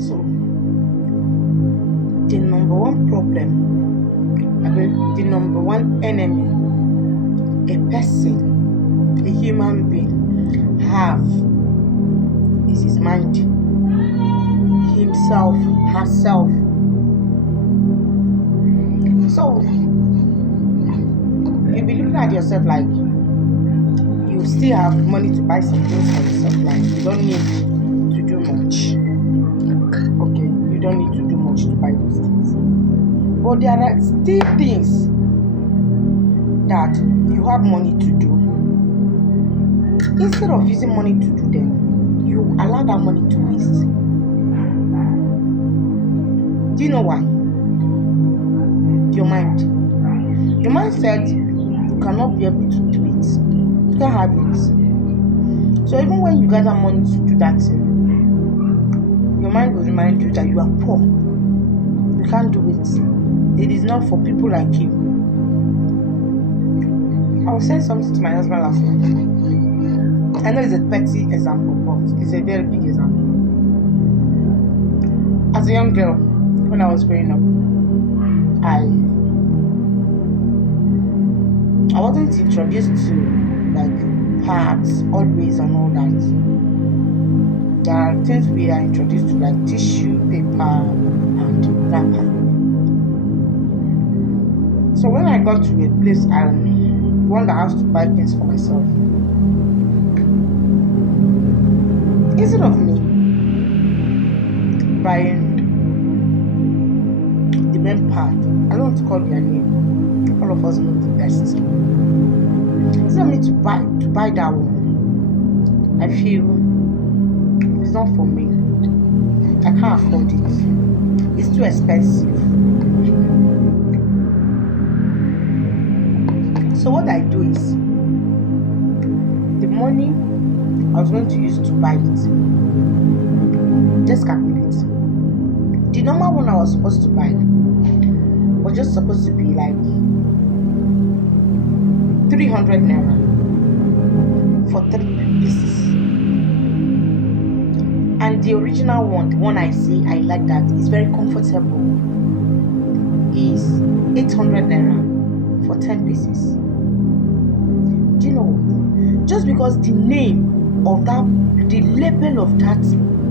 So the number one problem, the number one enemy a person, a human being have is his mind, himself, herself. So you'll be looking at yourself like you still have money to buy some things for yourself, like you don't need to do much. Okay, you don't need to do much to buy those things. But there are still things that you have money to do. Instead of using money to do them, you allow that money to waste. Do you know why? Your mind. Your mind said you cannot be able to do it. You can't have it. So even when you gather money to do that thing, your mind will remind you that you are poor. You can't do it. It is not for people like you. I was saying something to my husband last night. I know it's a petty example, but it's a very big example. As a young girl, when I was growing up, I wasn't introduced to like pads, always and all that. There are things we are introduced to like tissue, paper, and wrapper. So when I got to a place and one that has to buy things for myself, instead of me buying the main part, I don't want to call their name. All of us know the best. Instead of me to buy that one, I feel it's not for me. I can't afford it. It's too expensive. So what I do is the money I was going to use to buy it, just calculate. The normal one I was supposed to buy was just supposed to be like 300 naira for 3 pieces. And the original one, the one I see, I like that, is very comfortable, is 800 naira for 10 pieces. Do you know what? Just because the name of that, the label of that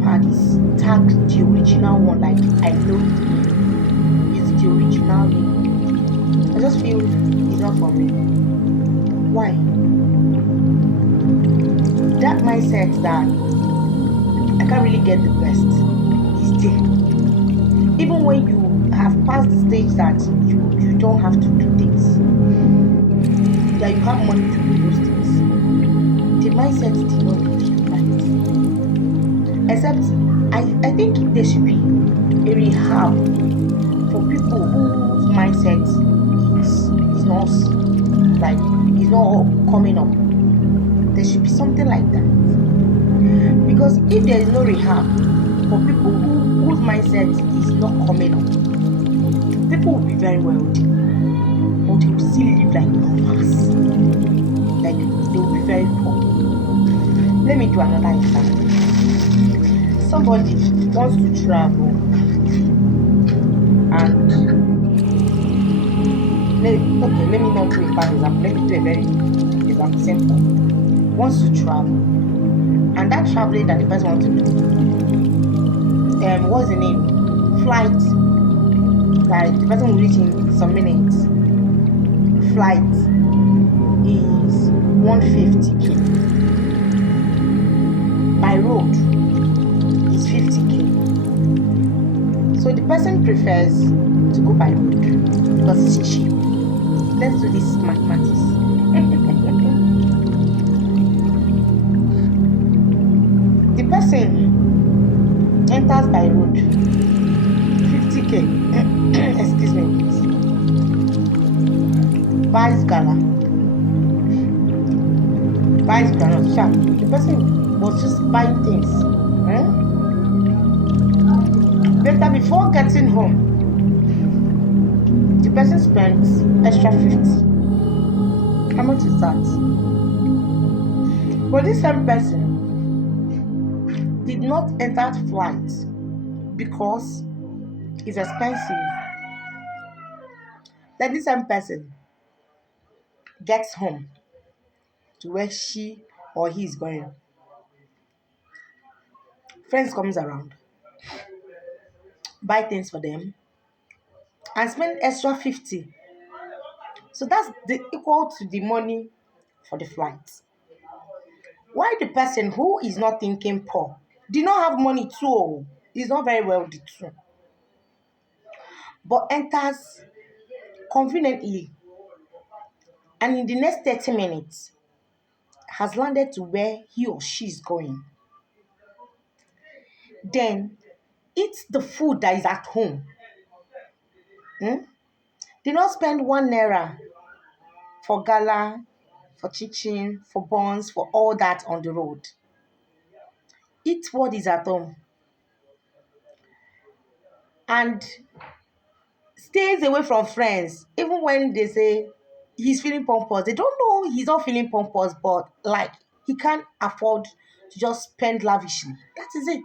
pad is tagged the original one, like I know it's the original name, I just feel it's not for me. Why? That mindset that I can't really get the best is there. Even when you have passed the stage that you don't have to do things, that you have money to do those things, the mindset did not reach right. Except I think there should be a rehab for people whose mindset is not like is not coming up. There should be something like that. Because if there is no rehab for people whose mindset is not coming up, people will be very wealthy, but they will still live like paupers. Like they will be very poor. Let me do another example. Somebody wants to travel and let me not do a bad example. Let me do a very example, simple. Wants to travel, and that traveling that the person wants to do, what's the name? Flight. Like the person will reach in some minutes. Flight is 150k. By road is 50k. So the person prefers to go by road because it's cheap. Let's do this mathematics. The person enters by road 50k. Excuse me, please. Buys gala. Sharp. The person was just buying things. Later, before getting home, the person spends extra 50. How much is that? But this same person did not enter flight because it's expensive. Then this same person gets home to where she or he is going. Friends comes around, buy things for them, and spend extra 50. So that's the equal to the money for the flight. Why the person who is not thinking poor did not have money too, oh, is not very wealthy too, but enters conveniently and in the next 30 minutes has landed to where he or she is going. Then eat the food that is at home. Hmm? Did not spend 1 naira for gala, for chicken, for buns, for all that on the road. Eat what is at home and stays away from friends. Even when they say he's feeling pompous, they don't know he's not feeling pompous, but like he can't afford to just spend lavishly. That is it.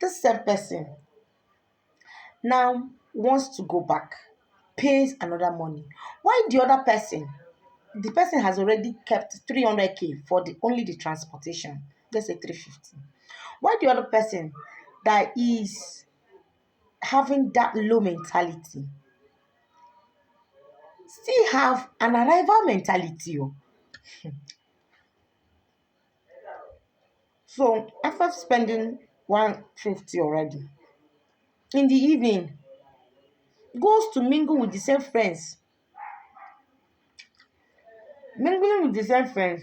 This same person now wants to go back, pays another money. Why the other person? The person has already kept 300k for the only the transportation. Let's say 350. Why the other person that is having that low mentality still have an arrival mentality? Oh. So after spending 150 already, in the evening, goes to mingle with the same friends. Mingling with the same friends,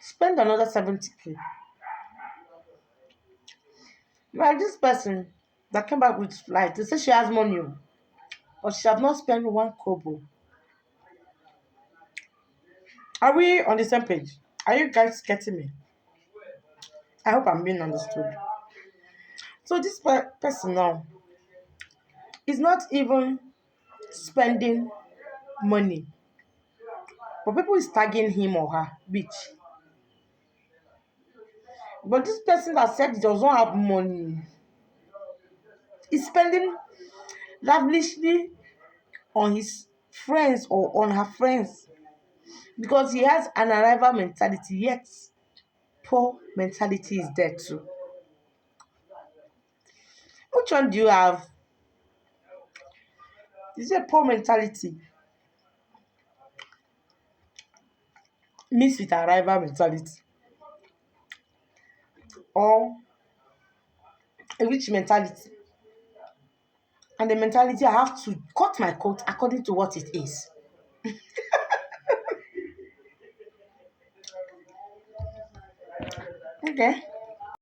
spend another 70k. Like this person that came back with flight, they say she has money, oh, but she have not spent one kobo. Are we on the same page? Are you guys getting me? I hope I'm being understood. So this person now is not even spending money, but people is tagging him or her rich. But this person that said he does not have money is spending lavishly on his friends or on her friends because he has an arrival mentality, yet poor mentality is there too. Which one do you have? Is it poor mentality mixed with arrival mentality, or a rich mentality? And the mentality I have to cut my coat according to what it is. Okay.